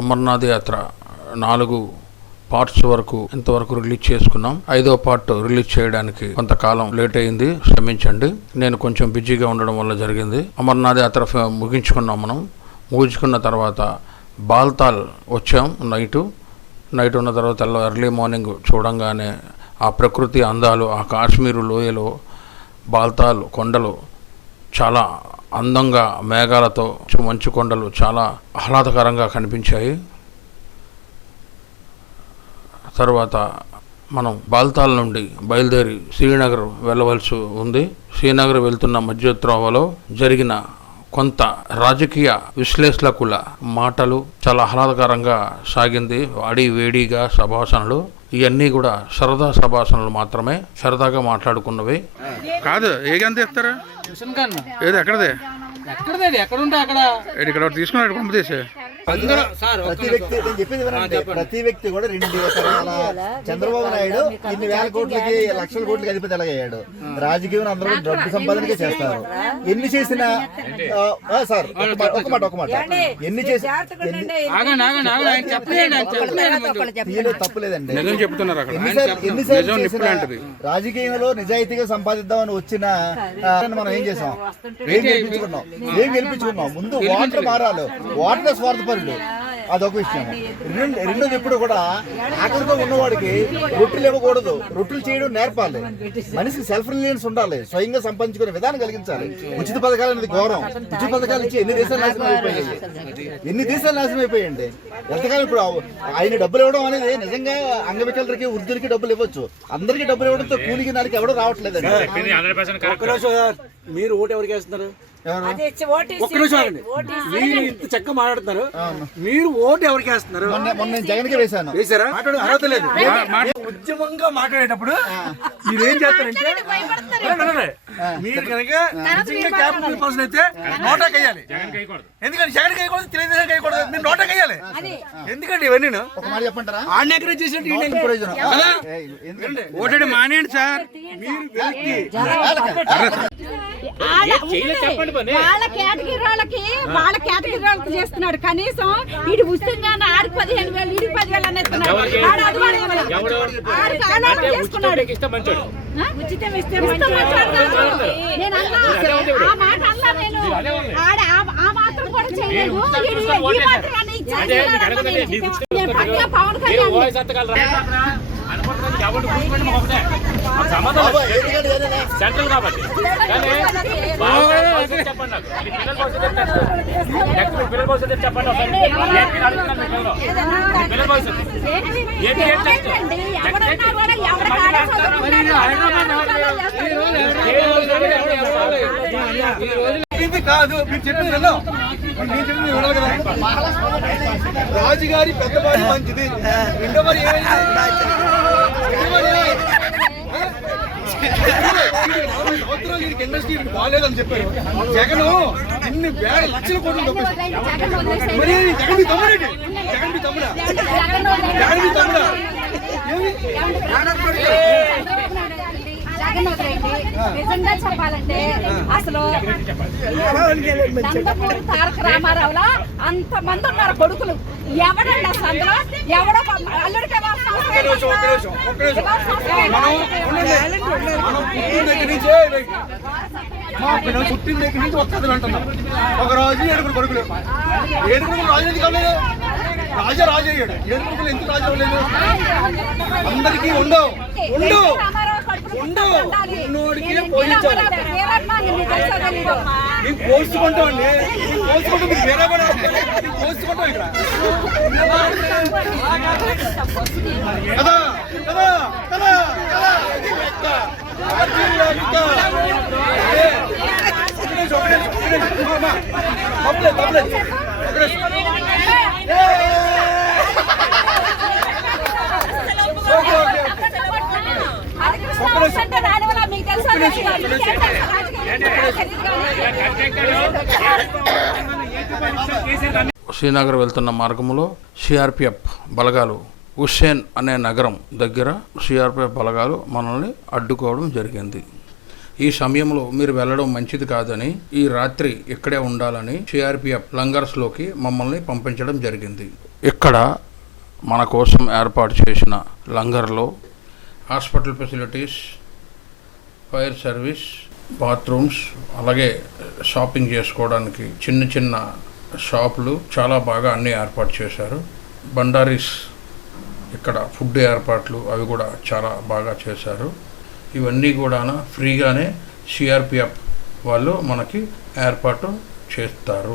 అమర్నాథ్ యాత్ర 4 పార్ట్స్ వరకు ఇంతవరకు రిలీజ్ చేసుకున్నాం. 5వ పార్ట్ రిలీజ్ చేయడానికి కొంతకాలం లేట్ అయింది, క్షమించండి. నేను కొంచెం బిజీగా ఉండడం వల్ల జరిగింది. అమర్నాథ్ యాత్ర ముగించుకున్నాం. మనం ముగించుకున్న తర్వాత బాల్తాల్ వచ్చాం. నైట్ ఉన్న తర్వాత ఎర్లీ మార్నింగ్ చూడంగానే ఆ ప్రకృతి అందాలు, ఆ కాశ్మీరు లోయలో బాల్తాల్ కొండలు చాలా అందంగా మేఘాలతో మంచు కొండలు చాలా ఆహ్లాదకరంగా కనిపించాయి. తర్వాత మనం బాల్తాల్ నుండి బయలుదేరి శ్రీనగర్ వెళ్ళవలసి ఉంది. శ్రీనగర్ వెళ్తున్న మధ్య త్రోవలో జరిగిన కొంత రాజకీయ విశ్లేషకుల మాటలు చాలా ఆహ్లాదకరంగా సాగింది. వాడి వేడిగా సంభాషణలు, ఇవన్నీ కూడా సరదా సంభాషణలు మాత్రమే, సరదాగా మాట్లాడుకున్నవి కాదు. ఏగంత ఇస్తారా? ఏది ఎక్కడదే ఎక్కడుంటే అక్కడ ఇక్కడ తీసుకున్నాడు పంపదీసే. ప్రతి వ్యక్తి కూడా 2 ఎకరాల చంద్రబాబు నాయుడు ఇన్ని వేల కోట్లకి లక్షల కోట్లకి అధిపతి ఎలాగయ్యాడు. రాజకీయం అందరూ డబ్బు సంపాదనకే చేస్తారు. ఎన్ని చేసినా సార్ ఒక మాట ఎన్ని చేసి తప్పులేదండి. ఎన్నిసార్లు రాజకీయంలో నిజాయితీగా సంపాదిద్దామని వచ్చిన మనం ఏం చేసాం? ఏం గెలిపించుకున్నాం? ముందు వాటర్ మారాలి. వాటర్ స్వార్థపరుడు, అదొక విషయం. రెండోది ఎప్పుడు కూడా ఆకలితో ఉన్నవాడికి రొట్టెలు ఇవ్వకూడదు, రొట్టెలు చేయడం నేర్పాలి. మనిషికి సెల్ఫ్ రిలయన్స్ ఉండాలి, స్వయంగా సంపాదించుకునే విధానం కలిగించాలి. ఉచిత పథకాలు అనేది గౌరవం. ఉచిత పథకాలు ఇచ్చి ఎన్ని దేశాలు నాశనం అయిపోయాయండి. ఎంతకాలం ఇప్పుడు ఆయన డబ్బులు ఇవ్వడం అనేది నిజంగా అంగవికలకి, వృద్ధులకి డబ్బులు ఇవ్వచ్చు. అందరికీ డబ్బులు ఇవ్వడంతో కూలికి నాలుగు ఎవడో రావట్లేదండి. మీరు ఓటు ఎవరికి వేస్తున్నారు? ఒక్క నిమిషం, మీరు ఇంత చక్కగా మాట్లాడుతున్నారు, మీరు ఓటు ఎవరికి వేస్తున్నారు? మొన్న జగన్ కి వేశాను. వేసారా? అర్హత లేదు. ఉద్యమంగా మాట్లాడేటప్పుడు మీరేం చేస్తారంటే, మీరు కనుక నిజంగా క్యాపిటల్ పర్సన్ అయితే నోటాకి వేయాలి. ఎందుకంటే జగన్ వేయకూడదు, తెలుగుదేశం వేయకూడదు, మీరు నోటాకి వేయాలి. ఎందుకండి ఇవన్నీ? ఒక మాట చెప్పంటారా? ఆడిని ఎక్కడ చేసినట్టు ఓటాడు మానేయండి సార్. వాళ్ళ కేటగిరీ వాళ్ళకి చేస్తున్నాడు. కనీసం ఇటు ఉచితంగా ఆడికి 15,000, ఇడికి 10,000 అని ఇస్తున్నాడు. ఉచితం ఇస్తే నేను ఆ మాట అన్నా. నేను ఆ మాత్రం కూడా చేయలేదు. పవన్ కళ్యాణ్ సెంట్రల్ కాబట్టి చెప్పండి. పిల్లల భవిష్యత్తు చెప్పండి. పిల్లల భవిష్యత్తు ఇది కాదు. మీరు చెప్పింది వినాలి కదా. రాజుగారి పెద్దవాడి మంచిది, రెండో మరి ఇండస్ట్రీ బాగాలేదని చెప్పారు. జగన్ ఇన్ని వేల లక్షల కోట్లు డబ్బు. మరి జగన్ మీ తమ్ముడేంటి? జగన్ మీ తమ్ముడా? జగన్ మీ తమ్ముడా? నిజంగా చెప్పాలంటే అసలు నందమూరి తారక రామారావులో అంత మంది ఉన్నారు కొడుకులు. ఎవడండి అసలు అందులో? ఎవడో అల్లుడికి పుట్టిన దగ్గర నుంచి ఒక్కది అంటున్నాం. ఒక రాజు 7 కొడుకులు. 7 కొడుకులు రాజు ఎందుకు కాలేదు? రాజు అయ్యాడు. 7 కొడుకులు ఎందుకు రాజు అవ్వలేదు? అందరికీ ఉండవు. ఉన్నోడికి పోయించాలి. మేము పోల్చుకుంటామండి. పోల్చుకుంటాం. మీకు వేరే కూడా పోల్చుకుంటాం ఇక్కడ కదా కదా కదా శ్రీనగర్ వెళ్తున్న మార్గంలో సిఆర్పిఎఫ్ బలగాలు హుస్సేన్ అనే నగరం దగ్గర సిఆర్పిఎఫ్ బలగాలు మనల్ని అడ్డుకోవడం జరిగింది. ఈ సమయంలో మీరు వెళ్ళడం మంచిది కాదని, ఈ రాత్రి ఇక్కడే ఉండాలని సిఆర్పిఎఫ్ లంగర్స్లోకి మమ్మల్ని పంపించడం జరిగింది. ఇక్కడ మన కోసం ఏర్పాటు చేసిన లంగర్లో hospital facilities, fire service, bathrooms, అలాగే షాపింగ్ చేసుకోవడానికి చిన్న చిన్న షాపులు చాలా బాగా అన్నీ ఏర్పాటు చేశారు. బండారీస్ ఇక్కడ ఫుడ్ ఏర్పాట్లు అవి కూడా చాలా బాగా చేశారు. ఇవన్నీ కూడా ఫ్రీగానే సిఆర్పిఎఫ్ వాళ్ళు మనకి ఏర్పాటు చేస్తారు.